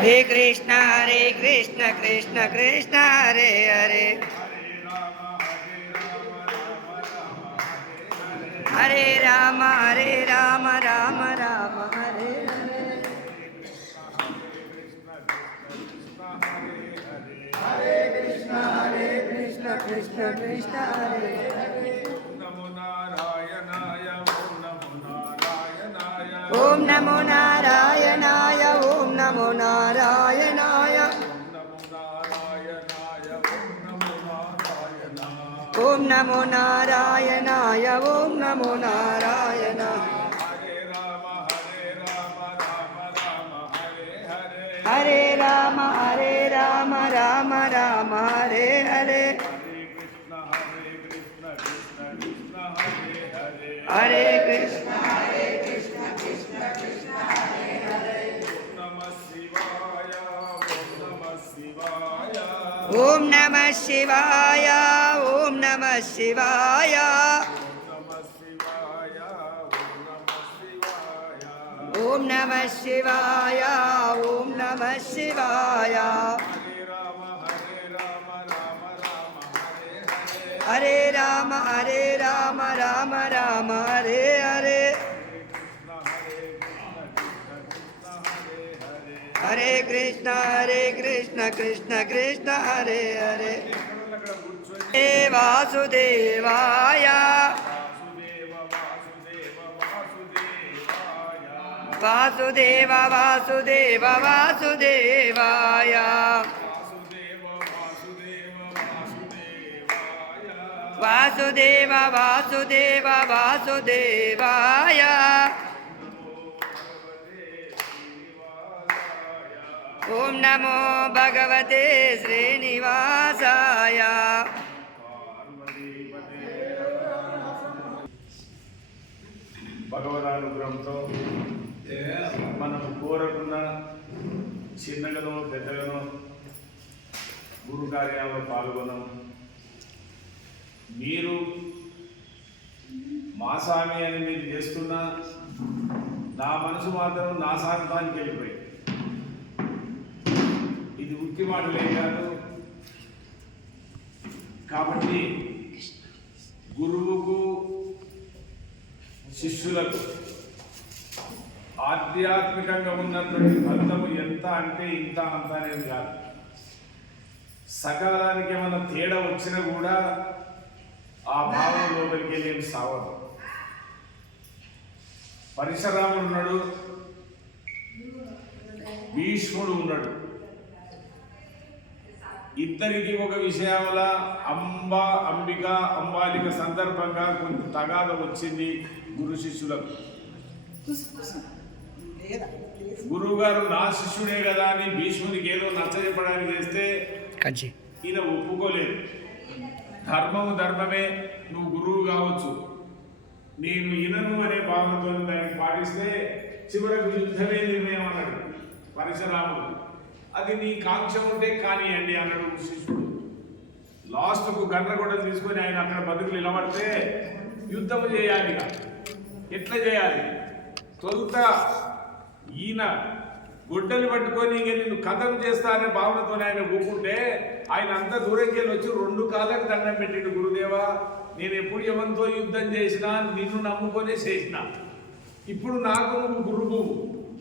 హరే కృష్ణ హరే కృష్ణ కృష్ణ కృష్ణ హరే హరే. హరే రామ హరే రామ రామ రామ హరే హరే. కృష్ణ హరే కృష్ణ కృష్ణ హరే. హరే నమో నారాయణాయ ఓం నమో నారాయణాయ ఓం నమో నారాయణాయ ఓం ఓం నమో నారాయణాయ ఓం నమో నారాయణ నమో నారాయణ హరే రామ హరే రామ రామ హరే రామ హరే రామ రామ హరే హరే రామ ఓం నమ శివాయ. ఓం నమ శివాయ ఓం నమ శివాయ. హరే రామ హరే రామ రామ రామ హరే హరే. హరే కృష్ణ హరే కృష్ణ కృష్ణ కృష్ణ హరే హరే. హరే కృష్ణ కృష్ణ కృష్ణ హరే హరే అక్కడ కూర్చొని హే వాసుదేవాయ వాసుదేవ భగవదానుగ్రహంతో మనం కోరకున్న చిన్నగనో పెద్దగనో గురు కార్యాలలో పాల్గొనం. మీరు మా స్వామి అని మీరు చేస్తున్న నా మనసు మాత్రం నా సాంతానికి వెళ్ళిపోయింది. ఇది ఉక్కి మాటలే కాదు. కాబట్టి గురువుకు శిష్యులకు ఆధ్యాత్మికంగా ఉన్నటువంటి బంధము ఎంత అంటే ఇంత అంత అనేది కాదు. సకాలానికి ఏమైనా తేడా వచ్చినా కూడా ఆ భావం లోపలికి నేను సావదు. పరశురాముడు ఉన్నాడు భీష్ముడు ఉన్నాడు. ఇద్దరికి ఒక విషయంలో అంబ అంబిక అంబాలిక సందర్భంగా కొంచెం తగాద వచ్చింది. గురు శిష్యులకు. గురువు గారు నా శిష్యుడే కదా అని భీష్మునికి ఏదో నచ్చజెప్పడానికి చేస్తే కంచి. ఈయన ఒప్పుకోలేదు. ధర్మము ధర్మమే నువ్వు గురువు కావచ్చు. నేను ఇనను అనే భావనతో దాన్ని పాటిస్తే చివరకు యుద్ధమే నిర్ణయం అన్నాడు పరశురాముడు. అది నీ కాంక్ష ఉంటే కానియండి అన్నాడు శిష్యుడు. లాస్ట్కు గండ్రగొడ్డలు తీసుకొని ఆయన అక్కడ బతుకులు నిలబడితే యుద్ధం చేయాలి. ఎట్లా చేయాలి? తొలుత ఈయన గుడ్డలు పట్టుకొని ఇంక నిన్ను కథం చేస్తా అనే భావనతో ఆయన ఊకుంటే ఆయన అంత దూరంకి వెళ్ళి వచ్చి రెండు కాళ్ళకి దండం పెట్టాడు గురుదేవా నేను ఎప్పుడు ఎవరితో యుద్ధం చేసినా నిన్ను నమ్ముకొనే చేసిన. ఇప్పుడు నాకు నువ్వు గురువు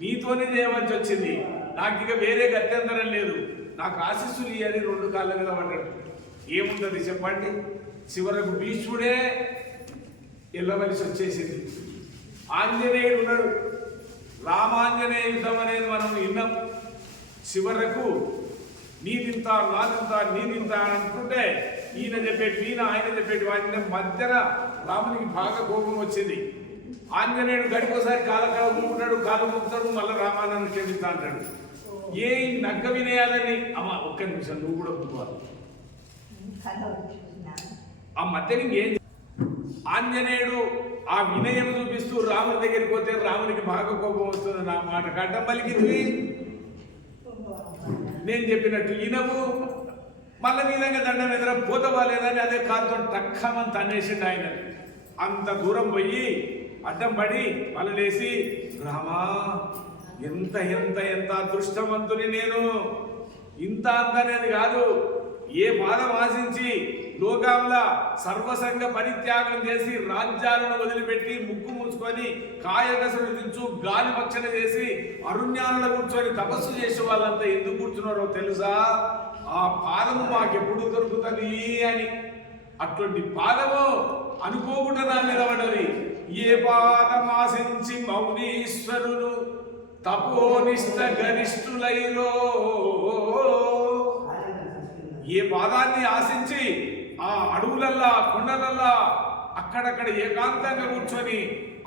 నీతోనే చేయవలసి వచ్చింది. నాకు ఇక వేరే గత్యంతరం లేదు. నాకు ఆశీస్సులు ఇవ్వాలి రెండు కాళ్ళ మీద పడ్డాడు. ఏముంటుంది చెప్పండి? చివరకు భీష్ముడే వెళ్ళవలసి వచ్చేసింది. ఆంజనేయుడు ఉన్నాడు. రామాంజనేయ యుద్ధం అనేది మనం విన్నాం. చివరకు నీదింత నాదింత నీదింత అని అంటుంటే ఈయన చెప్పేటి ఈయన ఆయన చెప్పేటి వాటి మధ్యన రామునికి బాగా కోపం వచ్చింది. ఆంజనేయుడు గడికోసారి కాల కాల ఊపుకుంటాడు కాలు ఊపుతాడు మళ్ళీ రామానని క్షమిస్తా అంటాడు. ఏ నగ్గ వినయాలని? అమ్మ ఒక్క నిమిషం నువ్వు కూడా ఊపుకోవాలి ఆ మధ్యని ఏం ఆంజనేయుడు ఆ వినయం చూపిస్తూ రాముని దగ్గరికి పోతే రామునికి బాగా కోపం వస్తుంది నా మాట కట్టం పలికింది. నేను చెప్పినట్టు ఈనవు మళ్ళీ విధంగా దండం ఎదుర పోతవాలేదని అదే కారుతో టక్కమని తన్నేసిండు ఆయన. అంత దూరం పోయి అడ్డం పడి వలలేసి లేచి రామా ఎంత ఎంత ఎంత అదృష్టవంతుని నేను? ఇంత అంతనేది కాదు. ఏ పాదం ఆశించి లోకంల సర్వసంగ పరిత్యాగం చేసి రాజ్యాలను వదిలిపెట్టి ముక్కు ముడుచుకొని కాయకసలు దించు గాలి భక్షణ చేసి అరుణ్యాలలో కూర్చొని తపస్సు చేసే వాళ్ళంతా ఎందుకు కూర్చున్నారో తెలుసా? ఆ పాదము మాకెప్పుడు దొరుకుతుంది అని. అటువంటి పాదము అనుకోకుండా నా నిలబడది ఏ పాదం ఆశించి మౌనీశ్వరులు తపోనిష్ట గరిష్ఠులైలో ఏ పాదాన్ని ఆశించి ఆ అడవులల్లా కొండలల్లా అక్కడక్కడ ఏకాంతంగా కూర్చొని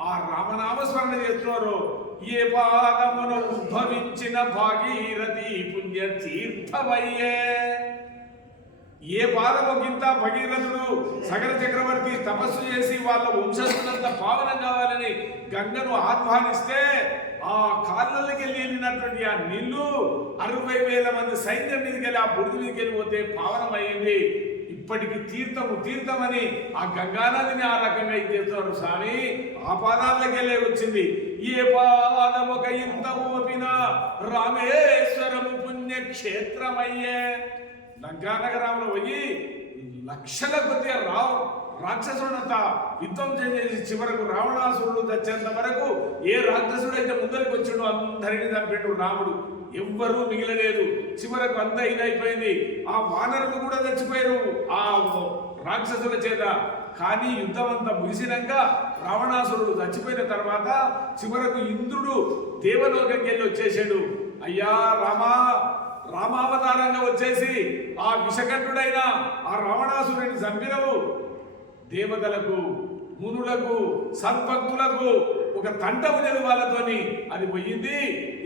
ఆ రామనామస్మరణ చేస్తున్నారు. ఏ పాదమును ఉద్భవించిన భాగీరథి పుణ్య తీర్థమయ్యే ఏ పాదముకింత భగీరథుడు సగర చక్రవర్తి తపస్సు చేసి వాళ్ళ వంశస్థులంతా పావనం కావాలని గంగను ఆహ్వానిస్తే ఆ కాళ్ళకి వెళ్ళినటువంటి ఆ నీళ్ళు అరవై వేల మంది సైన్యం మీదకి వెళ్ళి ఆ బుడిది మీదకి వెళ్ళిపోతే పావనం ఇప్పటికి తీర్థము తీర్థమని ఆ గంగానదిని ఆ రకంగా ఇది చేస్తున్నారు. స్వామి ఆ పాదాలకెళ్ళే వచ్చింది. ఏ పాదముక ఇంత రామేశ్వరము పుణ్యక్షేత్రమయ్యే. లంకానగరంలో పోయి లక్షల కొద్దిగా రావు రాక్షసుడంతా విధ్వంసం చేసి చివరకు రావణాసురుడు తెచ్చేంత వరకు ఏ రాక్షసుడైతే ముందరికి వచ్చిండో అందరినీ చంపిండు రాముడు. ఎవ్వరూ మిగిలలేదు. చివరకు అంత ఇదైపోయింది. ఆ వానరులు కూడా చచ్చిపోయారు. ఆ రాక్షసుల చేత. కానీ యుద్ధం అంతా ముగిసినాక రావణాసురుడు చచ్చిపోయిన తర్వాత చివరకు ఇంద్రుడు దేవలోకంకి వెళ్ళి వచ్చేసాడు అయ్యా రామా రామావతారంగా వచ్చేసి ఆ విషకంఠుడైన ఆ రావణాసురుడిని చంపినవు. దేవతలకు మునులకు సర్పక్తులకు ఒక తంట లేదు వాళ్ళతోని అది పోయింది.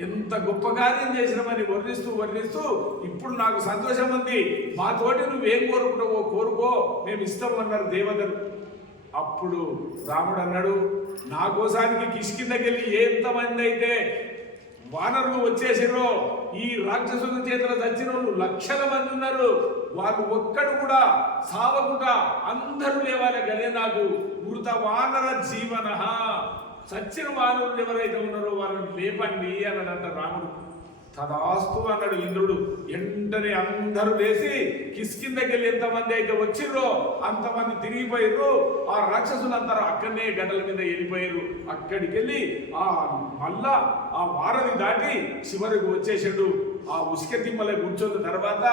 ఎంత గొప్ప కార్యం చేసినామని వర్ణిస్తూ వర్ణిస్తూ ఇప్పుడు నాకు సంతోషం ఉంది. మా తోటి నువ్వేం కోరుకుంటావో కోరుకో మేము ఇష్టం అన్నారు దేవతలు అప్పుడు రాముడు అన్నాడు నా కోసానికి కిష్కిందకెళ్ళి ఎంతమంది అయితే వానరులు వచ్చేసిరో ఈ రాక్షసుల చేతుల చచ్చిన వాళ్ళు లక్షల మంది ఉన్నారు. వాళ్ళు ఒక్కడు కూడా సావకుండా అందరూ లేవాలి గదే నాకు మృత వానర జీవన చచ్చిన వానరులు ఎవరైతే ఉన్నారో వాళ్ళని లేపండి అన్నాడంట రాముడు. తదాస్తు అన్నాడు ఇంద్రుడు. వెంటనే అందరూ లేచి కిష్కిందకెళ్ళి ఎంతమంది అయితే వచ్చిర్రో అంతమంది తిరిగిపోయారు ఆ రాక్షసులందరూ అక్కడనే గడ్డల మీద వెళ్ళిపోయారు అక్కడికి వెళ్ళి ఆ మళ్ళా ఆ వారని దాటి చివరికి వచ్చేసాడు. ఆ ఉసుక తిమ్మల కూర్చున్న తర్వాత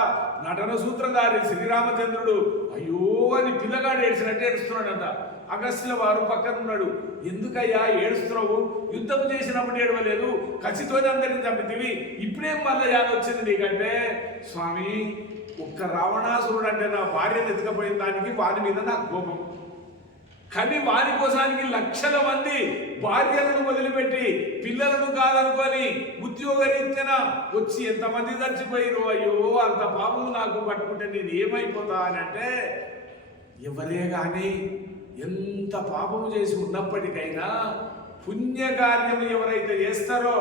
నటన సూత్రధారి శ్రీరామచంద్రుడు అయ్యో అని పిల్లగాడు ఏడ్చినట్టు ఏడుస్తున్నాడంట. అగస్త్యుల వారు పక్కన ఉన్నాడు. ఎందుకయ్యా ఏడుస్తున్నావు? యుద్ధం చేసినప్పుడు ఏడవలేదు. కసితోనే అందరిని చంపితివి. ఇప్పుడేం మళ్ళీ యాద వచ్చింది నీకంటే. స్వామి ఒక్క రావణాసురుడు అంటే నా భార్యను ఎత్తుకపోయిన దానికి వారి మీద నాకు కోపం. కానీ వారి కోసానికి లక్షల మంది భార్యలను వదిలిపెట్టి పిల్లలను కాదనుకొని ఉద్యోగరీత్యన వచ్చి ఎంతమంది చచ్చిపోయిరు అయ్యో అంత పాపం నాకు పట్టుకుంటే నేను ఏమైపోతా అని అంటే ఎవరే కానీ ఎంత పాపము చేసి ఉన్నప్పటికైనా పుణ్యకార్యము ఎవరైతే చేస్తారో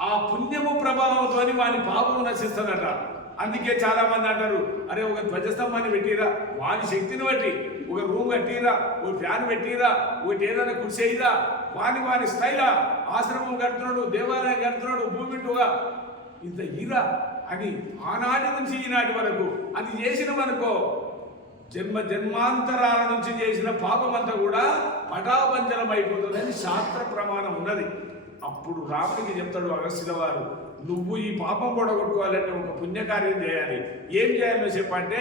ఆ పుణ్యము ప్రభావంతో వాని పాపము నశిస్తుందట. అందుకే చాలా మంది అంటారు అరే ఒక ధ్వజస్తంభాన్ని పెట్టిరా వాని శక్తిని బట్టి ఒక రూమ్ కట్టిరా ఒక ఫ్యాన్ పెట్టిరా ఒకటి ఏదైనా కుర్చేయిరా వాని వాని స్థాయిలా ఆశ్రమం కడుతున్నాడు దేవాలయం కడుతున్నాడు భూమిటుగా ఇంత ఈరా అని ఆనాటి నుంచి ఈనాటి వరకు అది చేసినమనుకో జన్మ జన్మాంతరాల నుంచి చేసిన పాపం అంతా కూడా పటాపంచలం అయిపోతుందని శాస్త్ర ప్రమాణం ఉన్నది. అప్పుడు రాముడికి చెప్తాడు అగస్త్యుల వారు నువ్వు ఈ పాపం పొడగొట్టుకోవాలంటే ఒక పుణ్యకార్యం చేయాలి. ఏం చేయాలో చెప్పంటే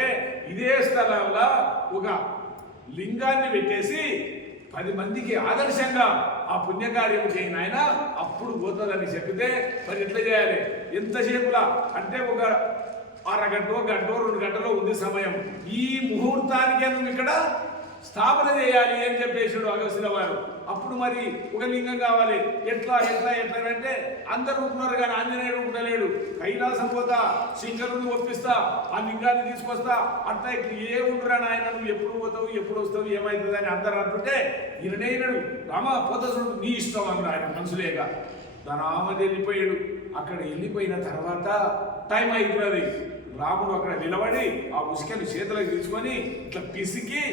ఇదే స్థలంలో ఒక లింగాన్ని పెట్టేసి పది మందికి ఆదర్శంగా ఆ పుణ్యకార్యం చేయని ఆయన అప్పుడు పోతుందని చెప్తే మరి ఎట్లా చేయాలి? ఎంతసేపులా? అంటే ఒక అరగంటో గంటో రెండు గంటలో ఉంది సమయం. ఈ ముహూర్తానికే నువ్వు ఇక్కడ స్థాపన చేయాలి అని చెప్పేసాడు అగస్త్యుల వారు. అప్పుడు మరి ఒక లింగం కావాలి. ఎట్లా ఎట్లా ఎట్లా అంటే అందరు ఉంటున్నారు కానీ ఆంజనేయుడు ఉండలేడు. కైలాసం పోతా శంకరుని ఒప్పిస్తా ఆ లింగాన్ని తీసుకొస్తా. అట్లా ఇక్కడ ఏ ఉండరా నాయన నువ్వు ఎప్పుడు పోతావు ఎప్పుడు వస్తావు ఏమవుతుంది అని అందరు అంటుంటే ఈయనైనాడు రామ పోతసుడు నీ ఇష్టం అన్నాడు ఆయన మనసులేక రామది వెళ్ళిపోయాడు. అక్కడ వెళ్ళిపోయిన తర్వాత టైం అయిపోయింది. రాముడు అక్కడ నిలబడి ఆ ఉసుకని చేతులకు తీసుకొని ఇట్లా పిసికి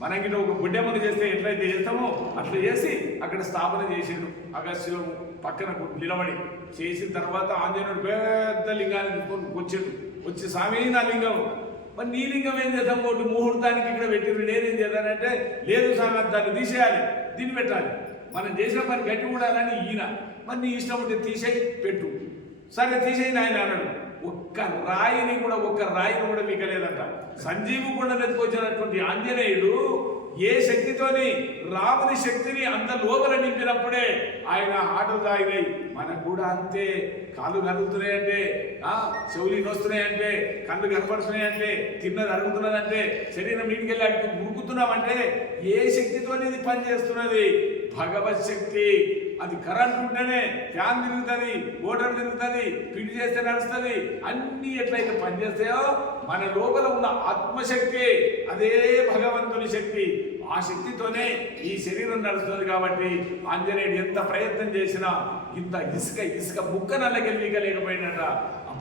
మనకి ఒక గుడ్డెమ్మను చేస్తే ఎట్లయితే చేస్తామో అట్లా చేసి అక్కడ స్థాపన చేసిండు. అగస్త్యులము పక్కన నిలబడి చేసిన తర్వాత ఆంజనేయుడు పెద్ద లింగాన్ని వచ్చాడు వచ్చి స్వామి నా లింగం. మరి నీ లింగం ఏం చేద్దాం? ఒకటి ముహూర్తానికి ఇక్కడ పెట్టింది నేనేం చేద్దానంటే లేదు స్వామి దాన్ని తీసేయాలి. దీన్ని పెట్టాలి. మనం చేసిన పని గట్టి ఉండాలని ఈయన. మరి నీ ఇష్టం ఉంటే తీసేయి పెట్టు. సరే తీసేయి నాయన అన్నాడు. ఒక్క రాయిని కూడా ఒక్క రాయిని కూడా మిగలేదంట సంజీవు కూడా నెత్తుకొచ్చినటువంటి ఆంజనేయుడు ఏ శక్తితోని రాముని శక్తిని అంత లోపల నింపినప్పుడే ఆయన ఆటలు తాగినాయి మనకు కూడా అంతే. కాళ్ళు కలుగుతున్నాయంటే ఆ చెవులు వస్తున్నాయంటే కళ్ళు కనపడుతున్నాయంటే తిన్నది అరుగుతున్నదంటే శరీరం ఇంటికెళ్ళి అడిగి ఉరుకుతున్నామంటే ఏ శక్తితోని ఇది పనిచేస్తున్నది? భగవత్ శక్తి. అది కరెంట్ ఉంటేనే ఫ్యాన్ తిరుగుతుంది మోటార్ తిరుగుతుంది పిండి చేస్తే నడుస్తుంది అన్ని ఎట్లయితే పనిచేస్తాయో మన లోపల ఉన్న ఆత్మశక్తి అదే భగవంతుని శక్తి ఆ శక్తితోనే ఈ శరీరం నడుస్తుంది కాబట్టి ఆంజనేయుడు ఎంత ప్రయత్నం చేసినా ఇంత ఇసుక ఇసుక ముక్క నల్లకెళ్ళికలేకపోయినట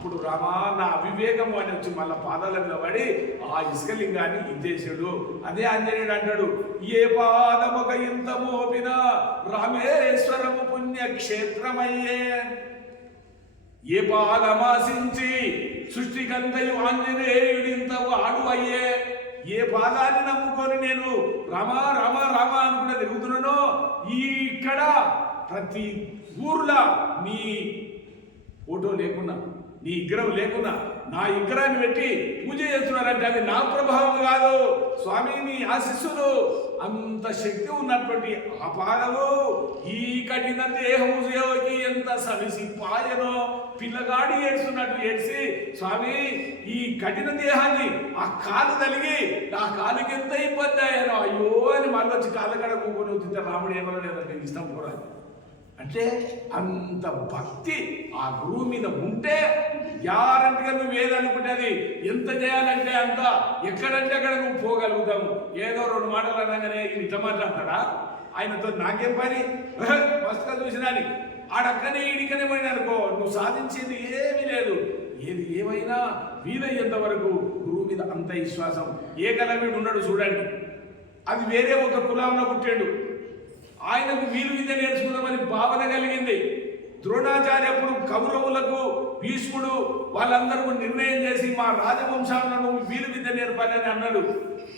అప్పుడు రామా నా అవివేకము అని వచ్చి మళ్ళీ పాదాల మీద పడి ఆ ఇసుక లింగాన్ని ఇచ్చేసాడు అదే ఆంజనేయుడు అంటాడు ఏ పాదముక ఇంత మోపిన రామేశ్వరము పుణ్యక్షేత్రమయ్యే. ఏ పాదమాసించి సృష్టికంతయు ఆంజనేయుడింత వాడు అయ్యే. ఏ పాదాన్ని నమ్ముకొని నేను రమ రమ రమ అనుకుంటే తిరుగుతున్నానో ఈ ఇక్కడ ప్రతి ఊర్లో నీ ఫోటో లేకున్నా నీ విగ్రహం లేకుండా నా విగ్రహాన్ని పెట్టి పూజ చేస్తున్నారంటే అది నా ప్రభావం కాదు. స్వామి నీ ఆశిస్సులు. అంత శక్తి ఉన్నటువంటి ఆ పాదము ఈ కఠిన దేహము సేవకి ఎంత సవిసి పాయనో పిల్లగాడి ఏడుస్తున్నట్టు ఏడ్చి స్వామి ఈ కఠిన దేహాన్ని ఆ కాలు తలిగి నా కాలుకి ఎంత ఇబ్బంది అయ్యానో అయ్యో అని మళ్ళీ వచ్చి కాళ్ళ కడ కూకొని వచ్చింటే రాముడు ఏమన్నా లేదంటే ఇష్టం కూడా అంటే అంత భక్తి ఆ గురువు మీద ఉంటే గ్యారంటీగా నువ్వు ఏదనుకుంటుంది ఎంత చేయాలంటే అంత ఎక్కడంటే అక్కడ నువ్వు పోగలుగుతావు. ఏదో రెండు మాటలు అనగానే ఇది ఇట్లా మాట్లాడతాడా ఆయనతో నాకేం పని? "ఆహ్, మస్తుగా చూసినాని ఆడక్కనే ఈడికనే పోయిననుకో నువ్వు సాధించేది ఏమీ లేదు. ఏది ఏమైనా వీలయ్యేంత వరకు గురువు మీద అంత విశ్వాసం. ఏకలవ్యుడు ఉన్నాడు చూడండి. అది వేరే ఒక కులంలో పుట్టాడు. ఆయనకు వీలు మీద నేర్చుకుందామని భావన కలిగింది. ద్రోణాచార్యప్పుడు కౌరవులకు భీష్ముడు వాళ్ళందరూ నిర్ణయం చేసి మా రాజవంశాలను వీలు విద్య నేర్పాలని అన్నాడు.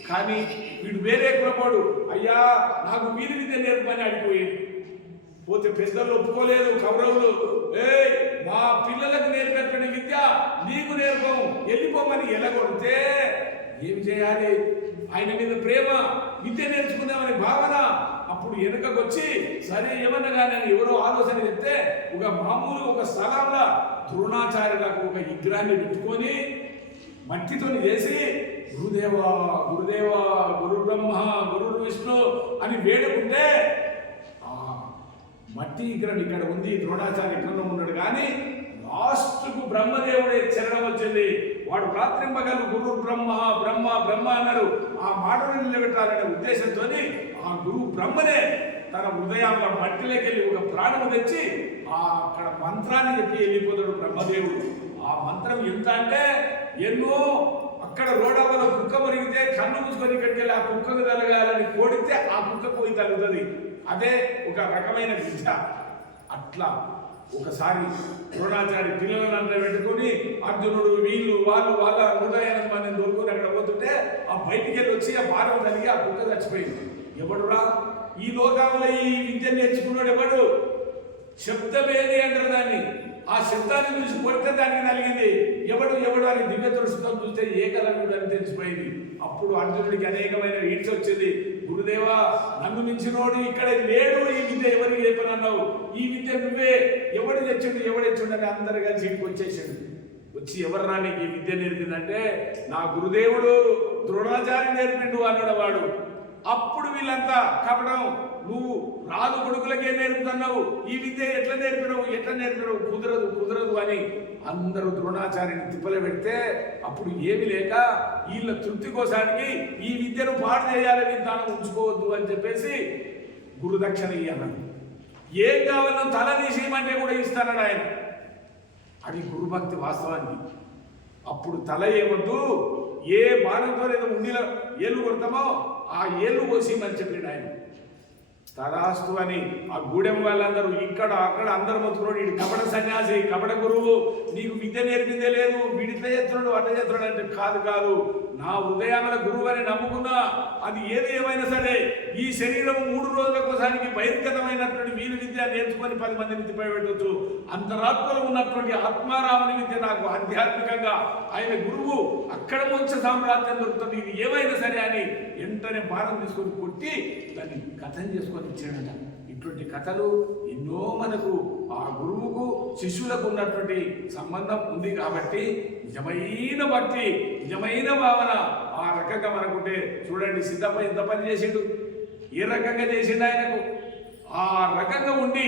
కానీ వీడు వేరే కులపోడు. అయ్యా నాకు వీలు విద్య నేర్పని అడిగిపోయాడు పోతే పెద్దలు ఒప్పుకోలేదు కౌరవులు. ఏ మా పిల్లలకు నేర్పేటువంటి విద్య నీకు నేర్పము. వెళ్ళిపోమని ఎలగొడితే ఏం చేయాలి? ఆయన మీద ప్రేమ విద్య నేర్చుకుందామని భావన అప్పుడు వెనుకకొచ్చి సరే ఏమనగా కానీ అని ఎవరో ఆలోచన చెప్తే ఒక మామూలు ఒక స్థలంలో ద్రోణాచార్యులకు ఒక విగ్రహాన్ని పెట్టుకొని మట్టితో చేసి గురుదేవా గురుదేవా గురు బ్రహ్మ గురు విష్ణు అని వేడుకుంటే ఆ మట్టి విగ్రహం ఇక్కడ ఉంది ద్రోణాచార్య ఇక్కడ ఉన్నాడు. కానీ లాస్ట్కు బ్రహ్మదేవుడే చరణం వచ్చింది. వాడు రాత్రింపగలు గురు బ్రహ్మ బ్రహ్మ బ్రహ్మ అన్నారు. ఆ మాటను నిలబెట్టాలనే ఉద్దేశంతో ఆ గురువు బ్రహ్మనే తన హృదయాల్లో మట్టిలోకి వెళ్ళి ఒక ప్రాణము తెచ్చి ఆ అక్కడ మంత్రాన్ని చెప్పి వెళ్ళిపోతాడు బ్రహ్మదేవుడు. ఆ మంత్రం ఎంత అంటే ఎన్నో అక్కడ రోడవలో కుక్క మురిగితే కన్ను మూసుకొని ఇక్కడికి వెళ్ళి ఆ కుక్కకు తలగాలని కోడితే ఆ కుక్క పోయి తలుగుతుంది. అదే ఒక రకమైన విద్య. అట్లా ఒకసారి ద్రోణాచారి పిల్లలంతా పెట్టుకొని అర్జునుడు వీళ్ళు వాళ్ళు వాళ్ళ నూట ఎనిమిది దొరుకుని అక్కడ పోతుంటే ఆ బయటికి వెళ్ళి వచ్చి ఆ భారం తగ్గి ఆ కుక్క చచ్చిపోయింది. ఎవడురా ఈ లోకంలో ఈ విద్య నేర్చుకున్నాడు ఎవడు? శబ్దమేది అంటారు దాన్ని. ఆ శబ్దాన్ని చూసి కొడితే దానికి నలిగింది. ఎవడు? ఎవడు? అని దివ్య దృష్టితో చూస్తే ఏకలవ్యుడు అని తెలిసిపోయింది. అప్పుడు అర్జునుడికి అనేకమైన ఈడ్స్ వచ్చింది. గురుదేవా నన్ను మించినోడు ఇక్కడ లేడు. ఈ విద్య ఎవరికి లేపనన్నావు ఈ విద్య నువ్వే. ఎవడు తెచ్చుండు? ఎవడు తెచ్చుండు? అని అందరు కలిసి ఇంటికి వచ్చేసాడు వచ్చి ఎవరు నీకు ఈ విద్య నేర్పిందంటే నా గురుదేవుడు ద్రోణాచార్య నేర్పిండు అన్నాడు వాడు. అప్పుడు వీళ్ళంతా కపడం నువ్వు రాజు కొడుకులకే నేర్పుతున్నావు. ఈ విద్య ఎట్లా నేర్పినవు? ఎట్లా నేర్పినవు? కుదరదు కుదరదు అని అందరూ ద్రోణాచార్యుని తిప్పలు పెడితే అప్పుడు ఏమి లేక వీళ్ళ తృప్తి కోసానికి ఈ విద్యను పాడు చేయాలని తాను ఉంచుకోవద్దు అని చెప్పేసి గురుదక్షిణ ఇయ్యన్నాడు. ఏం కావాలో తల తీసేయమంటే కూడా ఇస్తానడు ఆయన. అది గురుభక్తి వాస్తవానికి. అప్పుడు తల ఏమొద్దు? ఏ బాణంతో ఏదో ఉండిలో ఏళ్ళు కొడతామో ఆ ఏళ్ళు కోసి అని చెప్పాడు ఆయన. తదాస్తు అని ఆ గూడెం వాళ్ళందరూ ఇక్కడ అక్కడ అందరు మొత్తుకున్నాడు. వీడు కపట సన్యాసి కపట గురువు. నీకు విద్య నేర్పిందే లేదు వీడితే చేస్తున్నాడు అట్ట చేస్తున్నాడు అంటే కాదు కాదు. నా ఉదయాల గురువు అని నమ్ముకున్నా అది ఏది ఏమైనా సరే ఈ శరీరం మూడు రోజులకోసానికి బహిర్గతమైనటువంటి వీరి విద్య నేర్చుకొని పది మందిని తిప్పబెట్టచ్చు అంతరాత్మలో ఉన్నటువంటి ఆత్మారాముని విద్య నాకు ఆధ్యాత్మికంగా ఆయన గురువు అక్కడ మోక్ష సామ్రాజ్యం దొరుకుతుంది. ఇది ఏమైనా సరే అని వెంటనే భారం తీసుకొని కొట్టి దాన్ని కథం చేసుకొని ఇచ్చాడట. ఇటువంటి కథలు ఎన్నో మనకు ఆ గురువుకు శిష్యులకు ఉన్నటువంటి సంబంధం ఉంది కాబట్టి నిజమైన భక్తి నిజమైన భావన ఆ రకంగా మనకుంటే చూడండి సిద్ధప్ప ఎంత పని చేసిండు? ఏ రకంగా చేసిండు ఆయనకు? ఆ రకంగా ఉండి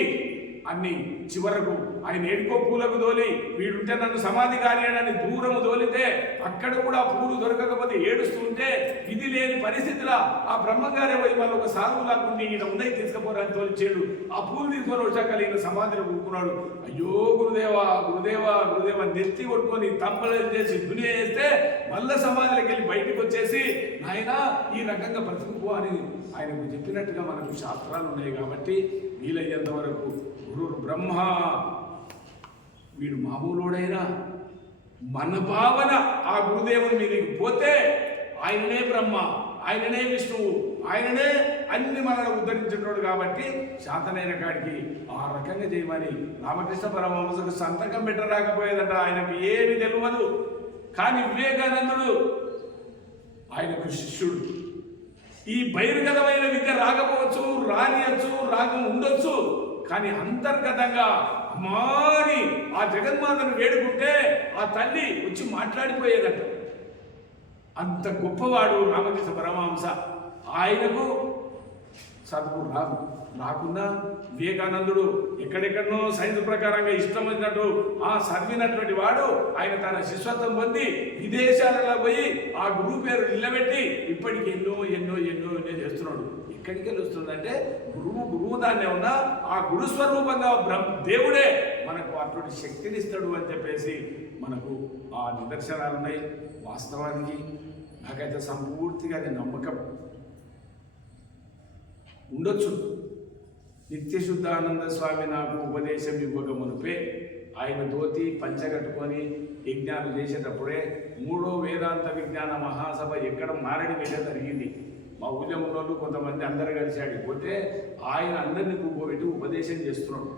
అన్ని చివరకు ఆయన ఏడుకో పూలకు దోలి వీడుంటే నన్ను సమాధి కానియడని దూరము దోలితే అక్కడ కూడా పూలు దొరకకపోతే ఏడుస్తుంటే ఇది లేని పరిస్థితిలో ఆ బ్రహ్మగారే పోయి వాళ్ళు ఒక సాధువు లాక్కుండి ఈయన ఉన్నాయి తీసుకుపోరని తోలిచ్చాడు. ఆ పూలు తీసుకొని వచ్చాక ఈయన సమాధిలో కూర్చున్నాడు. అయ్యో గురుదేవా గురుదేవా గురుదేవా నెత్తి కొట్టుకొని తంపలు చేసి దునియా వేస్తే మళ్ళా సమాధిలోకి వెళ్ళి బయటకు వచ్చేసి నాయన ఈ రకంగా బ్రతుకుపో అని ఆయనకు చెప్పినట్టుగా మనకు శాస్త్రాలు ఉన్నాయి కాబట్టి వీలయ్యేంత వరకు గురు బ్రహ్మ వీడు మామూలుడైనా మన భావన ఆ గురుదేవుని మీదకి పోతే ఆయననే బ్రహ్మ ఆయననే విష్ణువు ఆయననే అన్ని మనల్ని ఉద్ధరించినోడు కాబట్టి శాతనైన కాడికి ఆ రకంగా చేయమని రామకృష్ణ పరమహంసకు సంతకం పెట్టరాకపోయేదట. ఆయనకు ఏమి తెలియదు. కానీ వివేకానందుడు ఆయనకు శిష్యుడు. ఈ బహిర్గతమైన విద్య రాకపోవచ్చు రానియచ్చు రాగం ఉండొచ్చు కానీ అంతర్గతంగా అమ్మాని ఆ జగన్మాతను వేడుకుంటే ఆ తల్లి వచ్చి మాట్లాడిపోయేదట. అంత గొప్పవాడు రామకృష్ణ పరమహంస. ఆయనకు చదువు రాదు. రాకుండా వివేకానందుడు ఎక్కడెక్కడనో సైన్స్ ప్రకారంగా ఇష్టం వచ్చినట్టు ఆ చదివినటువంటి వాడు ఆయన తన శిష్యత్వం పొంది విదేశాలలో పోయి ఆ గురువు పేరు నిలబెట్టి ఇప్పటికి ఎన్నో ఎన్నో ఎన్నో ఎన్నో చేస్తున్నాడు. ఎక్కడికి వెళ్ళి వస్తుందంటే గురువు గురువు దాన్ని ఉన్నా ఆ గురు స్వరూపంగా బ్రహ్మ దేవుడే మనకు అటువంటి శక్తిని ఇస్తాడు అని చెప్పేసి మనకు ఆ నిదర్శనాలు ఉన్నాయి. వాస్తవానికి నాకైతే సంపూర్తిగా అది నమ్మకం. ఉండొచ్చు. నిత్యశుద్ధానంద స్వామి నాకు ఉపదేశం ఇవ్వక మునిపే ఆయన ధోతి పంచగట్టుకొని యజ్ఞాలు చేసేటప్పుడే మూడో వేదాంత విజ్ఞాన మహాసభ ఎక్కడ మారడి మీద జరిగింది. మా ఊళ్ళో కొంతమంది అందరు కలిసి ఆడిపోతే ఆయన అందరినీ కూర్చోబెట్టి ఉపదేశం చేస్తున్నాడు.